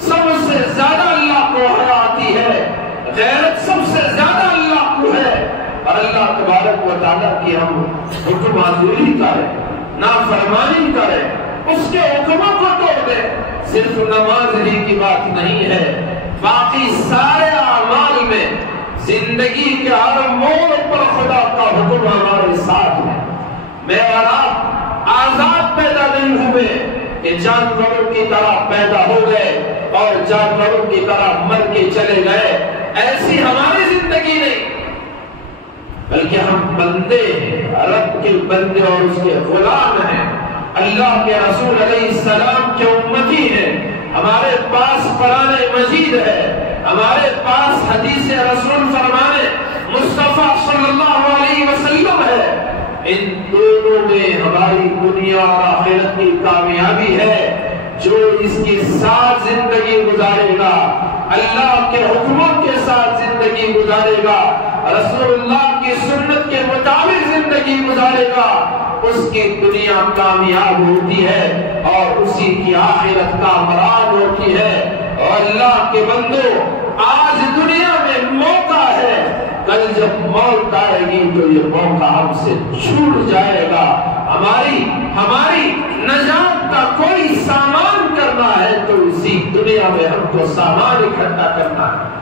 سب سے زیادہ اللہ کو حیا آتی ہے، غیرت سب سے زیادہ اللہ کو ہے۔ اور اللہ تبارک و تعالیٰ کی ہم حکم معذوری کریں، نافرمانی کریں، اس کے حکموں کو توڑ دیں۔ صرف نماز ہی کی بات نہیں ہے، باقی سارے اعمال میں زندگی کے ہر موڑ پر خدا کا حکم ہمارے ساتھ ہے۔ میں اور آپ آزاد پیدا نہیں ہوئے کہ جانوروں کی طرح پیدا ہو گئے اور جانوروں کی طرح مر کے چلے گئے، ایسی ہماری زندگی نہیں، بلکہ ہم بندے ہیں، رب کے بندے اور اس کے غلام ہیں، اللہ کے رسول علیہ السلام کے امتی ہیں۔ ہمارے پاس قرآن مجید ہے، ہمارے پاس حدیث رسول فرمانے مصطفیٰ صلی اللہ علیہ وسلم ہے۔ ان دونوں میں ہماری دنیا اور آخرت کی کامیابی ہے۔ جو اس کے ساتھ زندگی گزارے گا، اللہ کے حکموں کے ساتھ زندگی گزارے گا، رسول اللہ کی سنت کے مطابق زندگی گزارے گا، اس کی دنیا کامیاب ہوتی ہے اور اسی کی آخرت کامراد ہوتی ہے۔ اور اللہ کے بندو، آج دنیا میں موقع ہے، کل جب موت آئے گی تو یہ موقع ہم سے چھوٹ جائے گا۔ ہماری نجات کا کوئی سامان کرنا ہے تو اسی دنیا میں ہم کو سامان اکٹھا کرنا ہے۔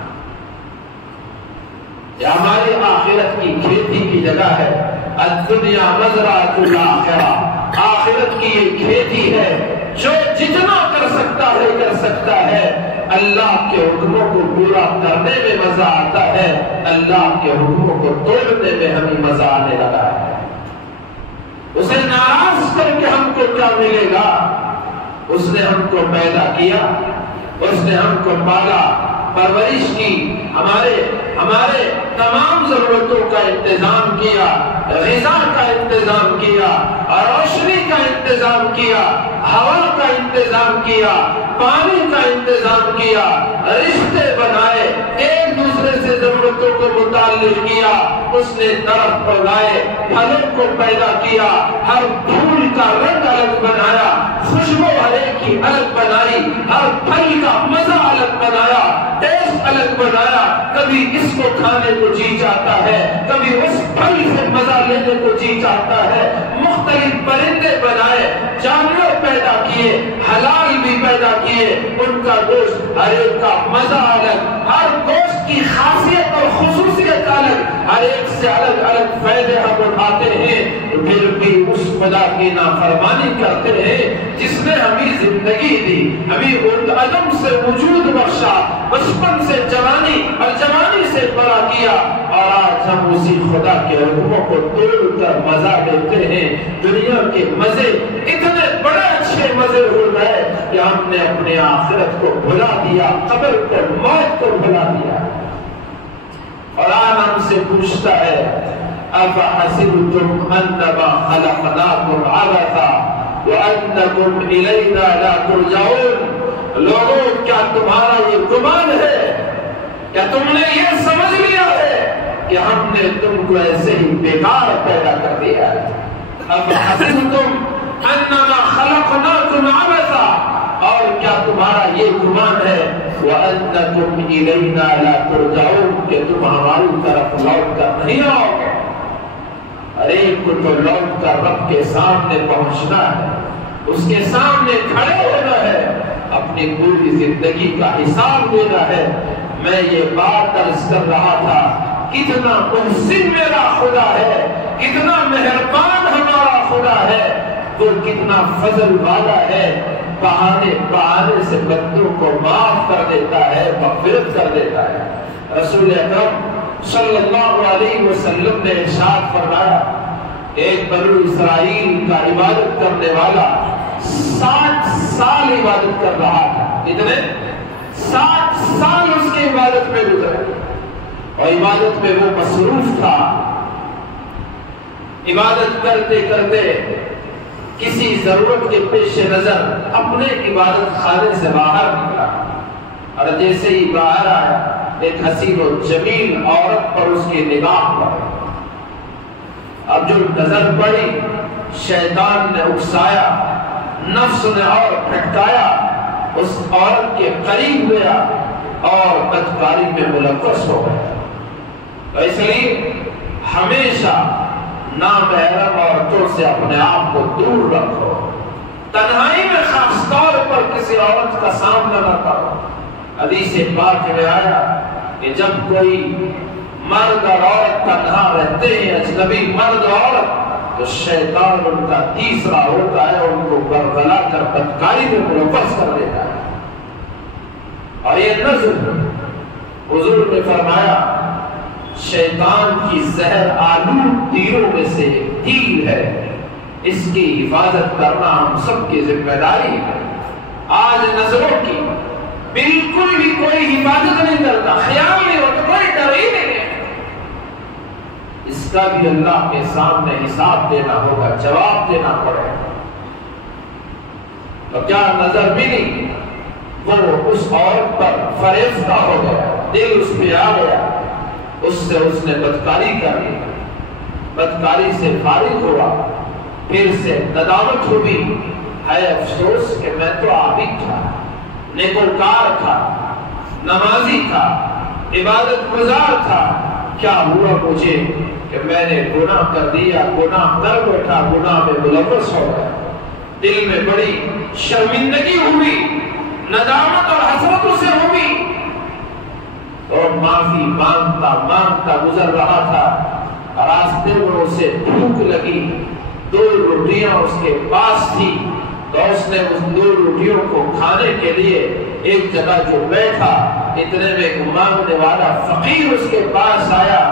یہ ہماری آخرت کی کھیتی کی جگہ ہے۔ الدنیا مزرعۃ الآخرہ، آخرت کی یہ کھیتی ہے، جو جتنا کر سکتا ہے کر سکتا ہے۔ اللہ کے حکموں کو پورا کرنے میں مزہ آتا ہے، اللہ کے حکموں کو توڑنے میں ہمیں مزہ آنے لگا ہے۔ اسے ناراض کر کے ہم کو کیا ملے گا؟ اس نے ہم کو پیدا کیا، اس نے ہم کو پالا، پرورش کی، ہمارے تمام ضرورتوں کا انتظام کیا، غذا کا انتظام کیا، روشنی کا انتظام کیا، ہوا کا انتظام کیا، پانی کا انتظام کیا، رشتے بنائے، ایک دوسرے سے ضرورتوں کو متعلق کیا۔ اس نے درخت اگائے، پھلوں کو پیدا کیا، ہر پھول کا رنگ الگ بنایا، خوشبو ہر ایک کی الگ بنائی، ہر پھل کا مزہ الگ بنایا، ٹیسٹ الگ بنایا۔ کبھی اس کو کھانے کو جی چاہتا ہے، کبھی اس پھل سے مزہ لینے کو جی چاہتا ہے۔ مختلف پرندے بنائے، جانور پیدا کیے، حلال بھی پیدا کیے، ان کا گوشت ہر ایک کا مزہ الگ، ہر گوشت کی خاصیت اور خصوصیت الگ، ہر ایک سے الگ الگ فائدے ہم اٹھاتے ہیں، تو پھر بھی اس خدا کی نافرمانی کرتے ہیں جس نے ہمیں زندگی دی، ہمیں عدم سے وجود بخشا، بچپن سے جوانی اور جوانی سے بڑا کیا، اور آج ہم اسی خدا کے حکموں کو توڑ کر مزہ لیتے ہیں۔ دنیا کے مزے اتنے بڑے اچھے مزے ہو گئے کہ ہم نے اپنے آخرت کو بھلا دیا، قبر کو، موت کو بھلا دیا۔ قرآن ہم سے پوچھتا ہے أَفَحَسِبْتُمْ أَنَّمَا خَلَقْنَاكُمْ عَبَثًا وَأَنَّكُمْ إِلَيْنَا لَا تُرْجَعُونَ۔ لوگوں، کیا تمہارا یہ گمان ہے، کیا تم نے یہ سمجھ لیا ہے کہ ہم نے تم کو ایسے ہی بیکار پیدا کر دیا ہے؟ أَفَحَسِبْتُمْ أَنَّمَا خَلَقْنَاكُمْ عَبَثًا، اور کیا تمہارا یہ گمان ہے وَأَنَّكُمْ إِلَيْنَا لَا تُرْجَعُونَ کہ تم ہماری طرف لوٹ کر نہیں آؤ گے؟ ہر ایک کو تو لوٹ کر رب کے سامنے پہنچنا ہے، اس کے سامنے کھڑے ہونا ہے، اپنی پوری زندگی کا حساب دینا ہے۔ میں یہ بات عرض کر رہا تھا، کتنا محسن میرا خدا ہے، کتنا مہربان ہمارا خدا ہے، وہ کتنا فضل والا ہے، بہانے سے بندوں کو معاف کر دیتا ہے، مغفرت کر دیتا ہے۔ رسول اکرم صلی اللہ علیہ وسلم نے ارشاد فرمایا، ایک بنو اسرائیل کا عبادت کرنے والا 60 سال عبادت کر رہا تھا۔ اتنے 60 سال اس کی عبادت میں گزرے، اور عبادت میں وہ مصروف تھا۔ عبادت کرتے کرتے کسی ضرورت کے پیش نظر اپنے عبادت خانے سے باہر نکلا، اور جیسے ہی باہر آیا ایک حسین و جمیل عورت پر اس کی نگاہ پڑی۔ اب جو نظر پڑی، شیطان نے اکسایا، نفس نے اور پھٹکایا، اس عورت کے قریب گیا اور بدکاری میں ملوث ہو گیا۔ تو اس لیے ہمیشہ نامحرم عورتوں سے اپنے آپ کو دور رکھو، تنہائی میں خاص طور پر کسی عورت کا سامنا نہ کرو۔ حدیث پاک میں آیا کہ جب کوئی مرد اور عورت تنہا رہتے ہیں، اجنبی مرد اور عورت، تو شیطان ان کا تیسرا ہوتا ہے، ان کو برگلا کر بدکاری میں ملوث کر دیتا ہے۔ اور یہ نظر حضور نے فرمایا، شیطان کی زہر آلود تیروں میں سے تیر ہے، اس کی حفاظت کرنا ہم سب کی ذمہ داری ہے۔ آج نظروں کی بالکل بھی کوئی حفاظت نہیں کرتا، خیال نہیں ہوتا، کوئی ڈر ہی نہیں ہے۔ اس کا بھی اللہ کے سامنے حساب دینا ہوگا، جواب دینا پڑے گا۔ تو کیا نظر ملی؟ وہ اس عورت پر فریفتہ ہو گیا، دل اس پہ آ گیا، اس سے اس نے بدکاری کر لی، بدکاری سے فارغ ہوا، پھر سے ندامت ہوئی، ہے افسوس کہ میں تو عابد تھا، نیکوکار تھا، نمازی تھا، عبادت گزار تھا، کیا ہوا مجھے کہ میں نے گناہ کر دیا، گناہ کر بیٹھا، گناہ میں ملوث ہو گیا۔ دل میں بڑی شرمندگی ہوئی، ندامت اور حسرتوں سے ہوئی، اور معافی مانگتا مانگتا گزر رہا تھا۔ راستے میں اسے بھوک لگی، 2 روٹیاں اس کے پاس تھی، تو اس نے اس 2 روٹیوں کو کھانے کے لیے ایک جگہ جو بیٹھا، اتنے میں ایک مانگنے والا فقیر اس کے پاس آیا،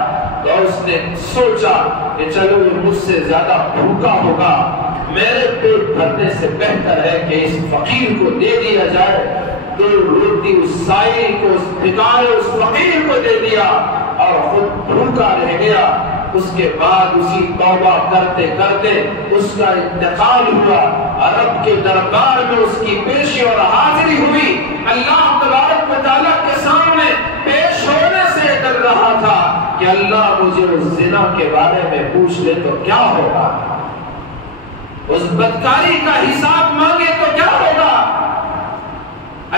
تو اس نے سوچا کہ چلو یہ مجھ سے زیادہ بھوکا ہوگا، میرے پیٹ بھرنے سے بہتر ہے کہ اس فقیر کو دے دیا جائے۔ 2 روٹی اس سائل کو، اس بھکارے اس فقیر کو دے دیا، اور خود بھوکا رہ گیا۔ اس کے بعد اسی توبہ کرتے کرتے اس کا انتقال ہوا، اور رب کے دربار میں اس کی پیشی اور حاضری ہوئی۔ اللہ تبارک و تعالیٰ کے سامنے پیش ہونے سے ڈر رہا تھا کہ اللہ مجھے اس زنا کے بارے میں پوچھ لے تو کیا ہوگا، اس بدکاری کا حساب مانگے تو کیا ہوگا۔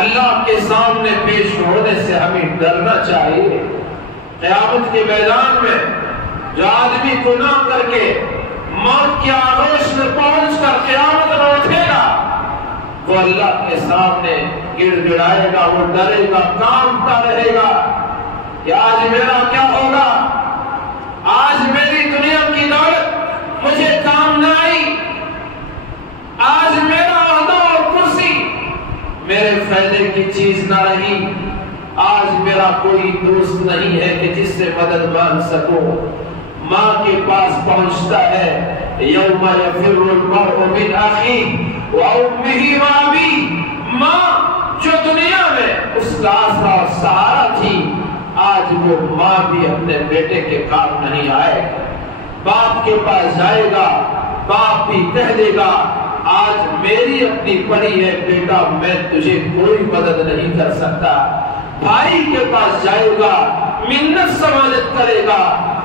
اللہ کے سامنے پیش ہونے سے ہمیں ڈرنا چاہیے۔ قیامت کے میدان میں جو آدمی گناہ کر کے موت کی آغوش میں پہنچ کر قیامت میں اٹھے گا، وہ اللہ کے سامنے گڑ گڑائے گا، وہ ڈرے گا، کانپتا رہے گا کہ آج میرا کیا ہوگا، آج میری دنیا کی دولت مجھے کام نہ آئی، آج میرا عہدہ اور کرسی میرے فائدے کی چیز نہ رہی، آج میرا کوئی دوست نہیں ہے کہ جس سے مدد مانگ سکوں۔ ماں کے پاس پہنچتا ہے، یوم یفر المرء من اخیہ وامہ وابیہ، ماں جو دنیا میں اس کا آسرا اور سہارا تھی، آج وہ ماں بھی اپنے بیٹے کے کام نہیں آئے۔ باپ کے پاس جائے گا، باپ بھی کہہ دے گا آج میری اپنی پڑی ہے بیٹا، میں تجھے کوئی مدد نہیں کر سکتا۔ بھائی کے پاس جائے گا، منت سماجت کرے گا،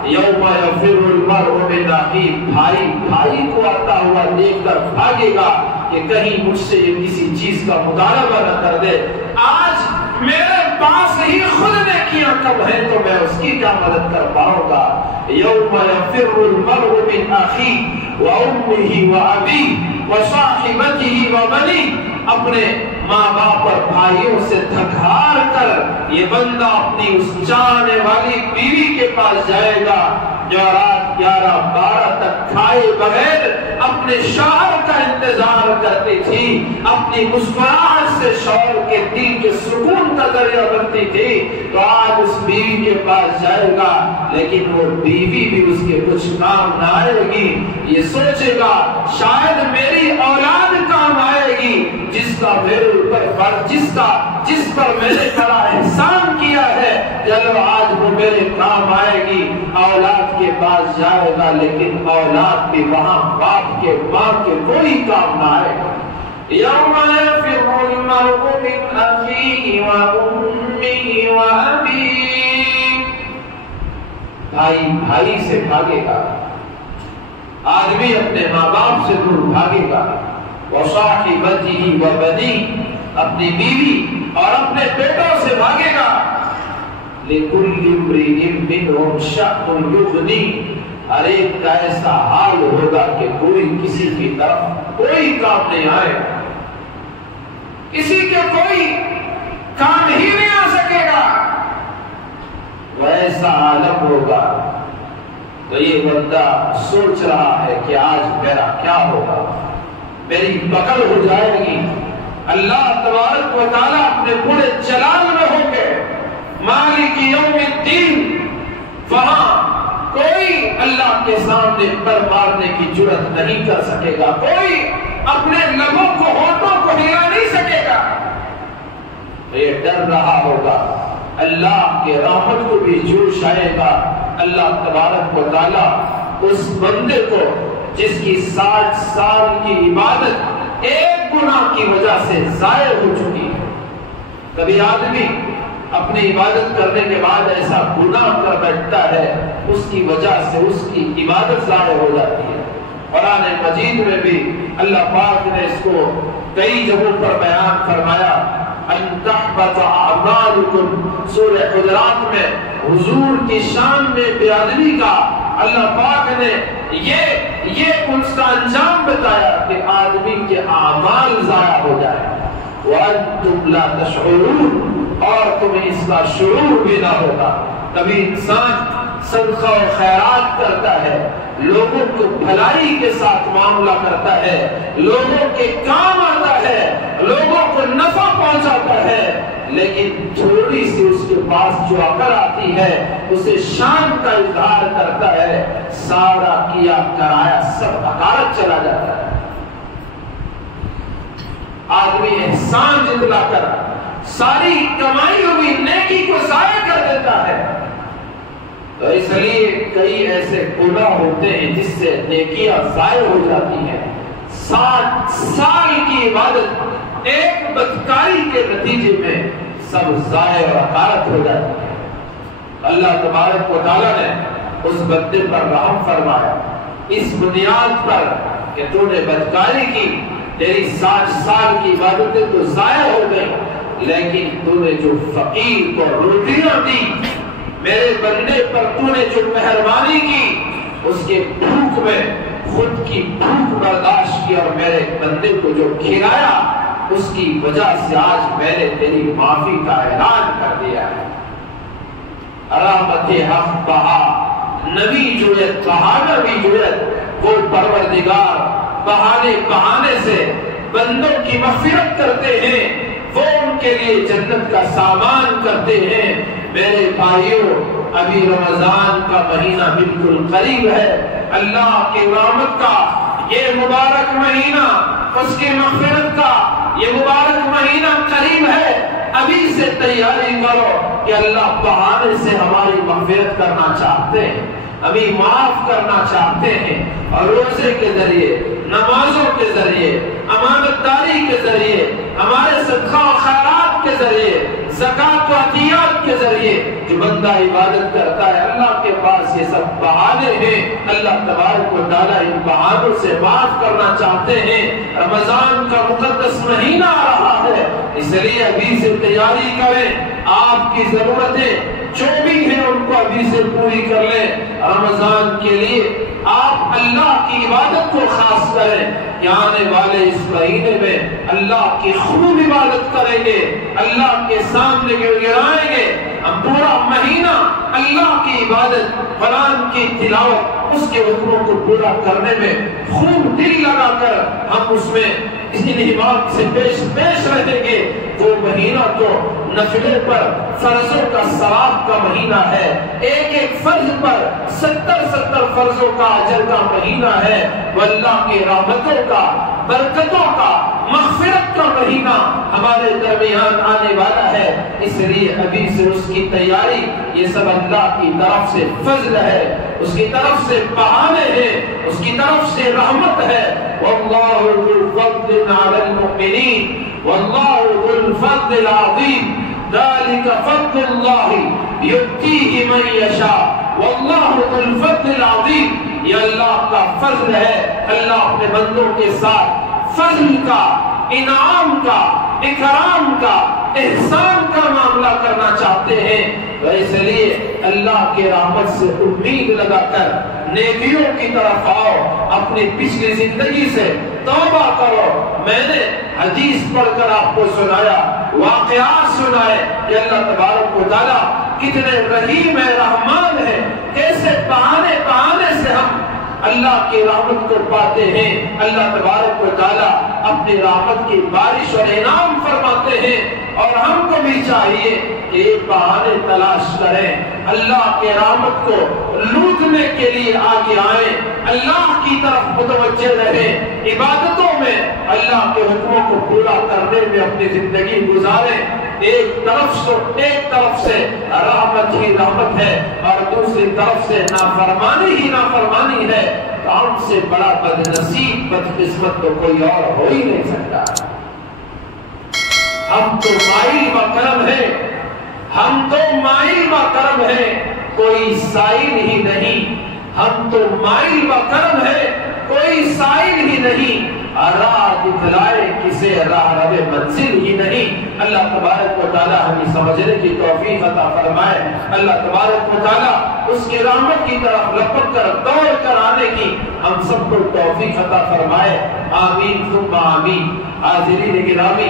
یوم یفر المرء من اخیہ، بھائی کو آتا ہوا دیکھ کر بھاگے گا کہ کہیں مجھ سے یہ کسی چیز کا مطالبہ نہ کر دے۔ آج میرے پاس ہی خود نے کیا کب ہے تو میں اس کی کیا مدد کر پاؤں گا۔ یوم یفر المرء من اخیہ وامہ وابیہ، وصاحبته وبنی، اپنے ماں باپ اور بھائیوں سے تھک ہار کر یہ بندہ اپنی اس چاہنے والی بیوی کے پاس جائے گا جو رات 11-12 تک کھائے بغیر اپنے شوہر کا انتظار کرتی تھی، اپنی مسکراہٹ سے شوہر کے دل کے سکون کا ذریعہ بنتی تھی، تو آج اس بیوی کے پاس جائے گا لیکن وہ بیوی بھی اس کے کچھ کام نہ آئے گی۔ یہ سوچے گا شاید میری اولاد کام آئے گی، جس کا میرے اوپر فرض، جس پر میں نے بڑا احسان کیا ہے، چلو آج وہ میرے کام آئے گی۔ اولاد کے پاس جائے گا لیکن اولاد بھی وہاں باپ کے ماں کے کوئی کام نہ آئے گا۔ یوم یفر المرء من اخیہ وامہ وابیہ، بھائی سے بھاگے گا، آدمی اپنے ماں باپ سے دور بھاگے گا، وصاحبتہ وبنی، اپنی بیوی اور اپنے بیٹوں سے بھاگے گا، لِكُلِّ امْرِئٍ مِّنْهُمْ شَأْنٌ يُغْنِيهِ، ہر ایک کا ایسا حال ہوگا کہ کوئی کسی کی طرف کوئی کام نہیں آئے گا، کسی کے کوئی کام ہی نہیں آ سکے گا، وہ ایسا عالم ہوگا۔ تو یہ بندہ سوچ رہا ہے کہ آج میرا کیا ہوگا، میری پکڑ ہو جائے گی، اللہ تبارک و تعالیٰ اپنے پورے جلال میں ہوں گے، مالک یوم الدین، وہاں کوئی اللہ کے سامنے پر مارنے کی جرات نہیں کر سکے گا، کوئی اپنے لبوں کو ہونٹوں کو ہلا نہیں سکے گا۔ یہ ڈر رہا ہوگا، اللہ کے رحمت کو بھی جوش آئے گا، اللہ تبارک و تعالیٰ اس بندے کو جس کی 60 سال کی عبادت ایک گناہ کی وجہ سے ضائع ہو چکی ہے۔ کبھی آدمی اپنی عبادت کرنے کے بعد ایسا گناہ کر بیٹھتا ہے، اس کی وجہ سے اس کی عبادت ضائع ہو جاتی ہے۔ قرآن مجید میں بھی اللہ پاک نے اس کو کئی جگہوں پر بیان فرمایا، ان تحبط اعمالکم، سورہ حجرات میں حضور کی شان میں بیادبی کا اللہ پاک نے یہ اس کا انجام بتایا کہ آدمی کے اعمال ضائع ہو جائے، وانتم لا تشعرون، اور تمہیں اس کا شعور بھی نہ ہوگا۔ کبھی انسان صدقہ و خیرات کرتا ہے، لوگوں کو بھلائی کے ساتھ معاملہ کرتا ہے، لوگوں کے کام آتا ہے، لوگوں کو نفع پہنچاتا ہے، لیکن تھوڑی سی اس کے پاس جو عقل آتی ہے اسے شان کا اظہار کرتا ہے، سارا کیا کرایا سب حقارت چلا جاتا ہے۔ آدمی احسان جتلا کر ساری کمائی ہوئی نیکی کو ضائع کر دیتا ہے، تو اس لیے کئی ایسے گناہ ہوتے ہیں جس سے نیکیاں ضائع ہو جاتی ہیں۔ 60 سال کی عبادت ایک بدکاری کے نتیجے میں سب ضائع اور حقارت ہو جاتی ہے۔ اللہ تبارک و تعالیٰ نے اس بندے پر رحم فرمایا اس بنیاد پر کہ تو نے بدکاری کی، تیری 60 سال کی عبادتیں تو ضائع ہو گئی، لیکن تو نے جو فقیر کو روٹیاں دی، میرے بندے پر تو نے جو مہربانی کی، اس کے بھوک میں خود کی بھوک برداشت کی اور میرے بندے کو جو کھلایا، اس کی وجہ سے آج میں نے تیری معافی کا اعلان کر دیا ہے۔ رحمت حق بہا، نبی جویت، بہانہ بھی جویت، وہ پروردگار بہانے سے بندوں کی مغفرت کرتے ہیں، وہ ان کے لیے جنت کا سامان کرتے ہیں۔ میرے بھائیوں، ابھی رمضان کا مہینہ بالکل قریب ہے، اللہ کی رحمت کا یہ مبارک مہینہ، اس کی مغفرت کا یہ مبارک مہینہ قریب ہے۔ ابھی سے تیاری کرو کہ اللہ بہانے سے ہماری مغفرت کرنا چاہتے ہیں، ابھی معاف کرنا چاہتے ہیں، اور روزے کے ذریعے، نمازوں کے ذریعے، امانت داری کے ذریعے، ہمارے صدقہ و خیرات کے ذریعے، زکات و عطیات کے ذریعے جو بندہ عبادت کرتا ہے، اللہ کے پاس یہ سب بہانے ہیں۔ اللہ تبارک و تعالیٰ ان بہانوں سے معاف کرنا چاہتے ہیں۔ رمضان کا مقدس مہینہ آ رہا ہے، اس لیے ابھی سے تیاری کریں، آپ کی ضرورتیں جو بھی ہیں ان کو ابھی سے پوری کر لیں۔ رمضان کے لیے آپ اللہ کی عبادت کو خاص کریں کہ آنے والے اس مہینے میں اللہ کی خوب عبادت کریں گے، اللہ کے سامنے گڑگڑائیں گے، ہم پورا مہینہ اللہ کی عبادت، قرآن کی تلاوت، اس کے حکموں کو پورا کرنے میں خوب دل لگا کر ہم اس میں اسی نعمت سے پیش رہیں گے۔ وہ مہینہ تو نفلے پر فرضوں کا ثواب کا مہینہ ہے، ایک ایک فرض پر 70 فرضوں کا اجر کا مہینہ ہے، وہ اللہ کی رحمتوں کا، برکتوں کا، مغفرت کا مہینہ ہمارے درمیان آنے والا ہے۔ اس لیے ابھی سے اس کی تیاری، یہ سب اللہ کی طرف سے فضل ہے، اس کی طرف سے بہانے ہیں، اس کی طرف سے رحمت ہے۔ واللہ ذو الفضل علی المؤمنین واللہ ذو الفضل العظیم ذلک فضل اللہ یؤتیہ من یشاء واللہ ذو الفضل العظیم۔ یہ اللہ کا فضل ہے، اللہ اپنے بندوں کے ساتھ فضل کا، انعام کا، اکرام کا، احسان کا معاملہ کرنا چاہتے ہیں۔ اس لیے اللہ کے رحمت سے امید لگا کر نیکیوں کی طرف آؤ، اپنی پچھلی زندگی سے توبہ کرو۔ میں نے حدیث پڑھ کر آپ کو سنایا، واقعات سنائے کہ اللہ تبارک و تعالیٰ کتنے رحیم ہے، رحمان ہے، کیسے بہانے سے ہم اللہ کی رحمت کو پاتے ہیں۔ اللہ تبارک و تعالیٰ اپنی رحمت کی بارش اور انعام فرماتے ہیں، اور ہم کو بھی چاہیے کہ ایک بہانے تلاش کریں، اللہ کے رحمت کو لوٹنے کے لیے آگے آئیں، اللہ کی طرف متوجہ رہیں، عبادتوں میں اللہ کے حکموں کو پورا کرنے میں اپنی زندگی گزاریں۔ ایک طرف سے رحمت ہی رحمت ہے اور دوسری طرف سے نافرمانی ہی نافرمانی ہے، تو ہم سے بڑا بدنصیب بدقسمت تو کوئی اور ہو ہی نہیں سکتا۔ ہم تو مائل و کرم ہے، ہم تو مائل و کرم ہے، کوئی سائل ہی نہیں۔ ہم تو مائل و کرم ہے، کوئی سائل ہی نہیں، راہ دکھلائے کسے راہ رہے منزل ہی نہیں۔ اللہ تبارک و تعالیٰ ہمیں سمجھنے کی توفیق عطا فرمائے۔ اللہ تبارک و تعالیٰ اس کی رحمت کی طرف لپک کر دوڑ کر آنے کی ہم سب کو توفیق عطا فرمائے۔ آمین ثم آمین۔ حاضرین گرامی،